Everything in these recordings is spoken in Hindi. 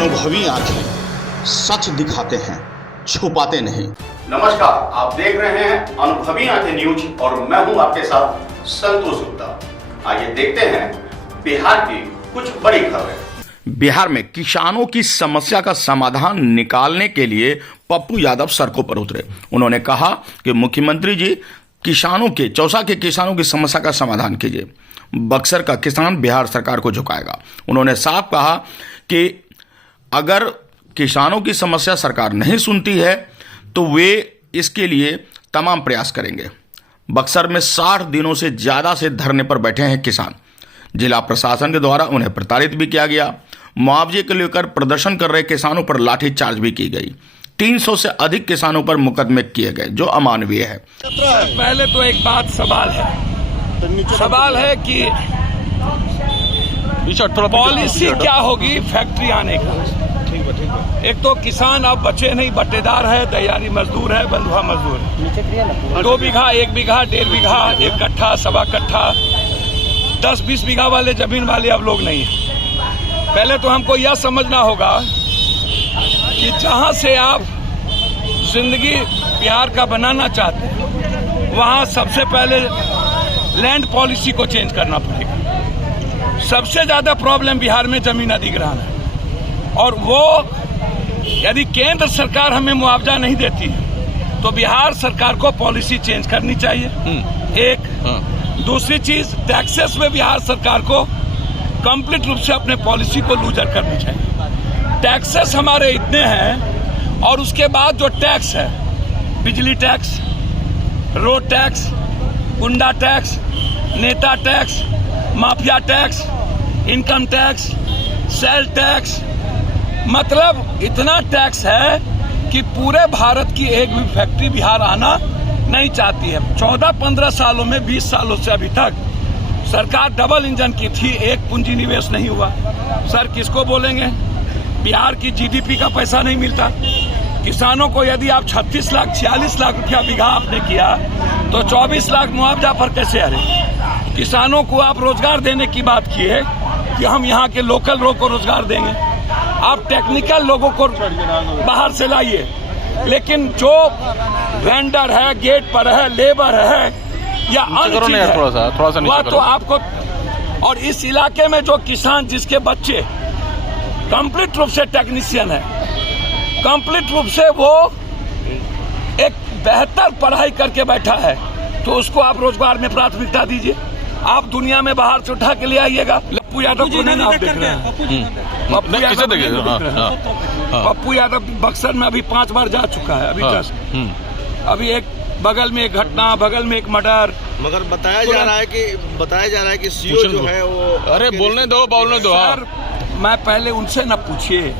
अनुभवी आंखें सच दिखाते हैं, छुपाते नहीं। नमस्कार, आप देख रहे हैं अनुभवी आंखें न्यूज और मैं हूं आपके साथ संतोष गुप्ता। आइए देखते हैं बिहार की कुछ बड़ी खबरें। बिहार में किसानों की समस्या का समाधान निकालने के लिए पप्पू यादव सड़कों पर उतरे। उन्होंने कहा कि मुख्यमंत्री जी किसानों के चौसा के किसानों की समस्या का समाधान कीजिए। बक्सर का किसान बिहार सरकार को झुकाएगा। उन्होंने साफ कहा कि अगर किसानों की समस्या सरकार नहीं सुनती है तो वे इसके लिए तमाम प्रयास करेंगे। बक्सर में 60 दिनों से ज़्यादा से धरने पर बैठे हैं किसान। जिला प्रशासन के द्वारा उन्हें प्रताड़ित भी किया गया। मुआवजे को लेकर प्रदर्शन कर रहे किसानों पर लाठीचार्ज भी की गई। 300 से अधिक किसानों पर मुकदमे किए गए, जो अमानवीय है। पहले तो एक बात सवाल है कि पॉलिसी क्या होगी फैक्ट्री आने का। एक तो किसान अब बचे नहीं, बटेदार है, दयारी मजदूर है, बंधुआ मजदूर है। 2 बीघा, 1 बीघा, 1.5 बीघा, 1 कट्ठा, 1.25 कट्ठा, 10-20 बीघा वाले जमीन वाले अब लोग नहीं है। पहले तो हमको यह समझना होगा कि जहां से आप जिंदगी बिहार का बनाना चाहते हैं वहां सबसे पहले लैंड पॉलिसी को चेंज करना पड़ेगा। सबसे ज्यादा प्रॉब्लम बिहार में जमीन अधिग्रहण है और वो यदि केंद्र सरकार हमें मुआवजा नहीं देती है तो बिहार सरकार को पॉलिसी चेंज करनी चाहिए। एक दूसरी चीज, टैक्सेस में बिहार सरकार को कंप्लीट रूप से अपने पॉलिसी को लूजर करनी चाहिए। टैक्सेस हमारे इतने हैं और उसके बाद जो टैक्स है, बिजली टैक्स, रोड टैक्स, गुंडा टैक्स, नेता tax, mafia tax, income tax, sale tax, मतलब इतना टैक्स है कि पूरे भारत की एक भी फैक्ट्री बिहार आना नहीं चाहती है। 14-15 सालों में, 20 सालों से अभी तक सरकार डबल इंजन की थी, एक पूंजी निवेश नहीं हुआ। सर किसको बोलेंगे? बिहार की जीडीपी का पैसा नहीं मिलता। किसानों को यदि आप 36 लाख 46 लाख रुपया बीघा आपने किया तो 24 लाख मुआवजा पर कैसे अरे? किसानों को आप रोजगार देने की बात की है कि हम यहाँ के लोकल लोगों को रोजगार देंगे। आप टेक्निकल लोगों को बाहर से लाइए, लेकिन जो वेंडर है, गेट पर है, लेबर है या वह तो आपको। और इस इलाके में जो किसान जिसके बच्चे कंप्लीट रूप से टेक्नीशियन है, कंप्लीट रूप से वो एक बेहतर पढ़ाई करके बैठा है, तो उसको आप रोजगार में प्राथमिकता दीजिए। आप दुनिया में बाहर से उठा के ले आइएगा। पप्पू यादव को नहीं आप देख रहे हैं। पप्पू यादव बक्सर में अभी 5 बार जा चुका है। अभी एक बगल में एक घटना, बगल में एक मर्डर। मगर बताया जा रहा है कि सीओ जो है वो, अरे बोलने दो सर, मैं पहले उनसे न पूछिए।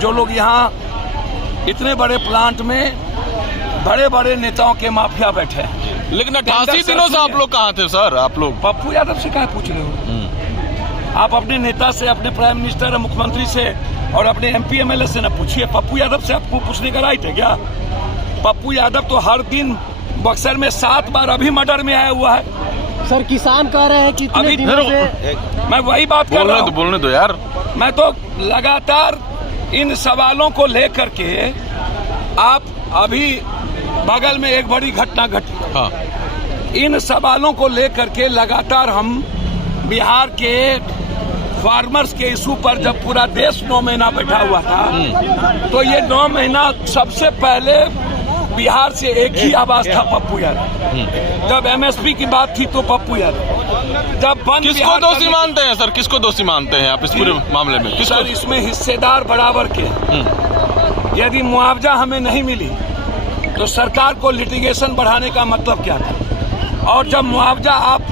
जो लोग यहाँ इतने बड़े प्लांट में बड़े बड़े नेताओं के माफिया बैठे हैं। लेकिन 88 दिनों से आप लोग कहाँ थे सर? आप लोग पप्पू यादव से कहाँ पूछ रहे हो? आप अपने नेता से, अपने प्राइम मिनिस्टर, मुख्यमंत्री से और अपने MP MLA से न पूछिए। पप्पू यादव से आपको पूछने का राइट है क्या? पप्पू यादव तो हर दिन बक्सर में 7 बार अभी मर्डर में आया हुआ है। सर किसान कह रहे हैं कि अभी मैं वही बात कर रहा हूँ। बोलने दो यार। मैं तो लगातार इन सवालों को लेकर के, आप अभी बगल में एक बड़ी घटना घटी, इन सवालों को लेकर के लगातार हम बिहार के फार्मर्स के इशू पर जब पूरा देश 9 महीना बैठा हुआ था, तो ये 9 महीना सबसे पहले बिहार से एक ही आवाज था, पप्पू यादव। जब MSP की बात थी तो पप्पू यादव। जब किसको दोषी मानते हैं सर? किसको दोषी मानते हैं आप इस पूरे मामले में? सर इसमें हिस्सेदार बराबर के। यदि मुआवजा हमें नहीं मिली तो सरकार को लिटिगेशन बढ़ाने का मतलब क्या था? और जब मुआवजा आप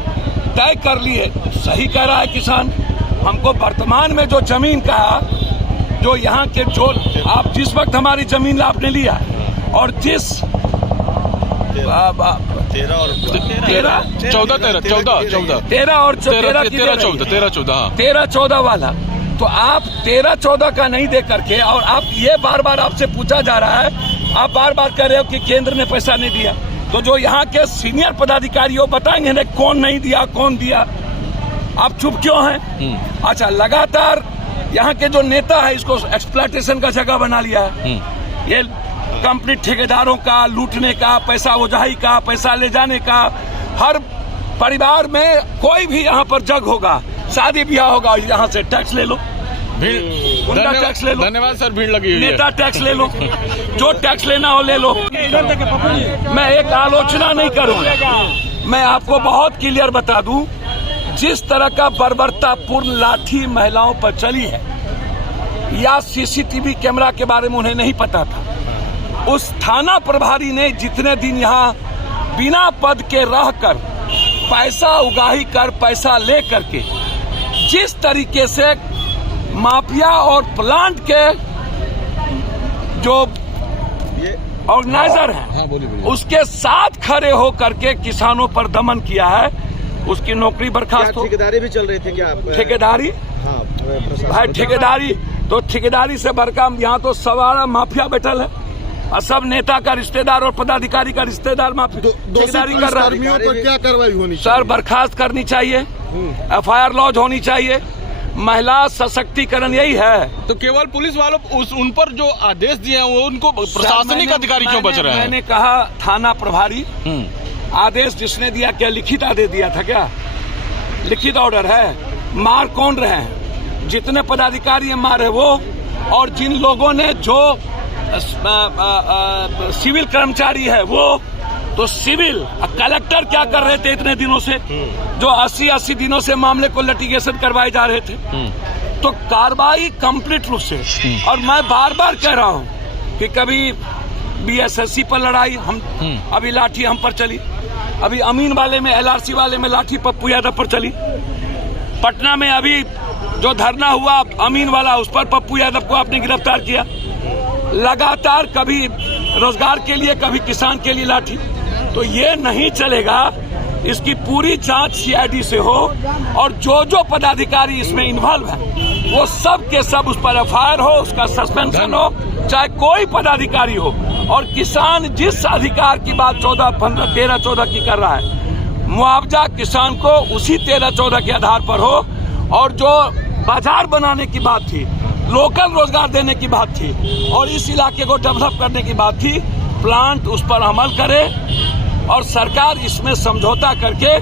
तय कर लिए, सही कह रहा है किसान, हमको वर्तमान में जो जमीन का, जो यहाँ के, जो आप जिस वक्त हमारी जमीन आपने लिया और जिस 13-14 वाला, तो आप 13-14 का नहीं दे करके, और आप ये बार बार आपसे पूछा जा रहा है, आप बार बार कह रहे हो कि केंद्र ने पैसा नहीं दिया। तो जो यहाँ के सीनियर पदाधिकारी हो बताएंगे ना कौन नहीं दिया, कौन दिया। आप चुप क्यों हैं? अच्छा, लगातार यहाँ के जो नेता है इसको एक्सप्लॉयटेशन का जगह बना लिया है। ये कंपनी ठेकेदारों का लूटने का, पैसा उजाही का, पैसा ले जाने का। हर परिवार में कोई भी यहाँ पर जग होगा, शादी ब्याह होगा, यहाँ से टैक्स ले लो, उनका टैक्स ले लो। धन्यवाद सर, भीड़ लगी हुई है। नेता टैक्स ले लो, जो टैक्स लेना हो ले लो। मैं एक आलोचना नहीं करूंगा, मैं आपको बहुत क्लियर बता दूं, जिस तरह का बर्बरतापूर्ण लाठी महिलाओं पर चली है, या सीसीटीवी कैमरा के बारे में उन्हें नहीं पता था। उस थाना प्रभारी ने जितने दिन यहाँ बिना पद के रहकर पैसा उगाही कर, पैसा ले करके जिस तरीके से माफिया और प्लांट के जो ऑर्गेनाइजर हैं उसके साथ खड़े हो करके किसानों पर दमन किया है, उसकी नौकरी बर्खास्त हो। ठेकेदारी भी चल रही थी क्या? ठेकेदारी, हाँ भाई ठेकेदारी तो ठेकेदारी से बड़का यहाँ तो सवारा माफिया बैठल है, और सब नेता का रिश्तेदार और पदाधिकारी का रिश्तेदार ठेकेदारी कर रहा है। क्या कार्रवाई होनी सर बर्खास्त करनी चाहिए, FIR लॉन्च होनी चाहिए। महिला सशक्तिकरण यही है। तो केवल पुलिस वालों उन पर जो आदेश दिए हैं वो उनको प्रशासनिक अधिकारी क्यों बच रहे हैं? मैंने कहा थाना प्रभारी आदेश जिसने दिया, क्या लिखित आदेश दिया था? क्या लिखित ऑर्डर है? मार कौन रहे हैं? जितने पदाधिकारी मार है वो, और जिन लोगों ने जो सिविल कर्मचारी है वो, तो सिविल कलेक्टर क्या कर रहे थे इतने दिनों से, जो 80 दिनों से मामले को लिटिगेशन करवाए जा रहे थे। तो कार्रवाई कंप्लीट रूप से, और मैं बार बार कह रहा हूं कि कभी BSSC पर लड़ाई, हम अभी लाठी हम पर चली, अभी अमीन वाले में, LRC वाले में लाठी पप्पू यादव पर चली, पटना में अभी जो धरना हुआ अमीन वाला उस पर पप्पू यादव को आपने गिरफ्तार किया। लगातार कभी रोजगार के लिए, कभी किसान के लिए लाठी। तो ये नहीं चलेगा, इसकी पूरी जांच CID से हो, और जो जो पदाधिकारी इसमें इन्वॉल्व है वो सब के सब उस पर FIR हो, उसका सस्पेंशन हो, चाहे कोई पदाधिकारी हो। और किसान जिस अधिकार की बात 13-14 की कर रहा है, मुआवजा किसान को उसी 13-14 के आधार पर हो। और जो बाजार बनाने की बात थी, लोकल रोजगार देने की बात थी, और इस इलाके को डेवलप करने की बात थी, प्लांट उस पर अमल करे, और सरकार इसमें समझौता करके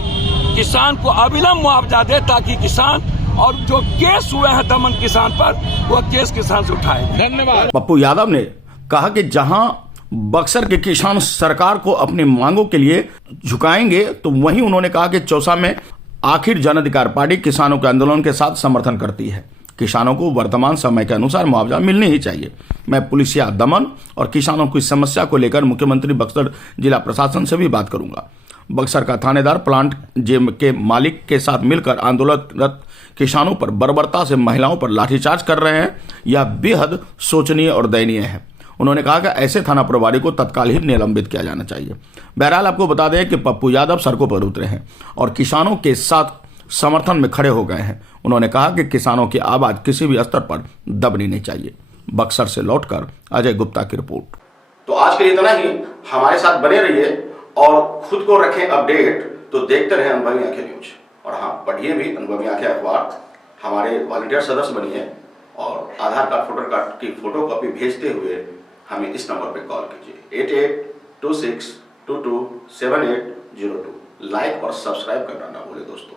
किसान को अविलंब मुआवजा दे, ताकि किसान और जो केस हुए हैं दमन किसान पर, वो केस किसान से उठाए। धन्यवाद। पप्पू यादव ने कहा कि जहां बक्सर के किसान सरकार को अपनी मांगों के लिए झुकाएंगे, तो वहीं उन्होंने कहा कि चौसा में आखिर जन अधिकार पार्टी किसानों के आंदोलन के साथ समर्थन करती है। किसानों को वर्तमान समय के अनुसार मुआवजा मिलनी ही चाहिए। मैं पुलिसिया दमन और किसानों की समस्या को लेकर मुख्यमंत्री बक्सर जिला प्रशासन से भी बात करूंगा। बक्सर का थानेदार प्लांट के मालिक के साथ मिलकर आंदोलनरत किसानों पर बर्बरता से महिलाओं पर लाठीचार्ज कर रहे हैं, यह बेहद शोचनीय और दयनीय है। उन्होंने कहा कि ऐसे थाना प्रभारी को तत्काल ही निलंबित किया जाना चाहिए। बहरहाल आपको बता दें कि पप्पू यादव सड़कों पर उतरे हैं और किसानों के साथ समर्थन में खड़े हो गए हैं। उन्होंने कहा कि किसानों की आवाज किसी भी स्तर पर दबनी नहीं चाहिए। बक्सर से लौटकर अजय गुप्ता की रिपोर्ट। तो आज के लिए इतना ही। हमारे साथ बने रहिए और खुद को रखें अपडेट। तो देखते रहें अनुभवी आंखें न्यूज, और हाँ, पढ़िए भी अनुभवी आंखें अखबार। हमारे वॉलंटियर सदस्य बनिए और आधार कार्ड, वोटर कार्ड की फोटो कॉपी भेजते हुए हमें इस नंबर पर कॉल कीजिए 8826227802। लाइक और सब्सक्राइब करना ना भूलें दोस्तों।